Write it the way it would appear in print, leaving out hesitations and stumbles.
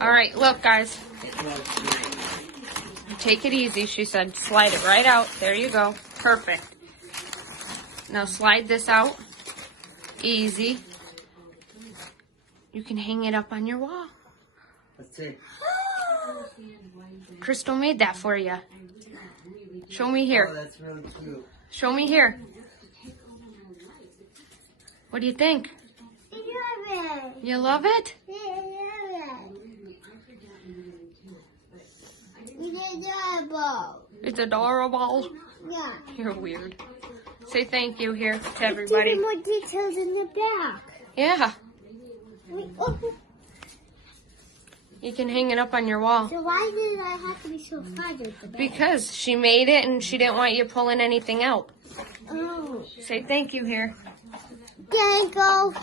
All right, look, guys. Take it easy, she said. Slide it right out. There you go. Perfect. Now slide this out. Easy. You can hang it up on your wall. That's it. Crystal made that for you. Show me Oh, here. that's really cute. Show me here. What do you think? I love it. You love it? Yeah, I love it. It's adorable. It's adorable. Yeah. You're weird. Say thank you here to everybody. Even more details in the back. Yeah. Oh, You can hang it up on your wall. so why did I have to be so hard at the back? Because she made it and she didn't want you pulling anything out. Oh. Say thank you here. There you go.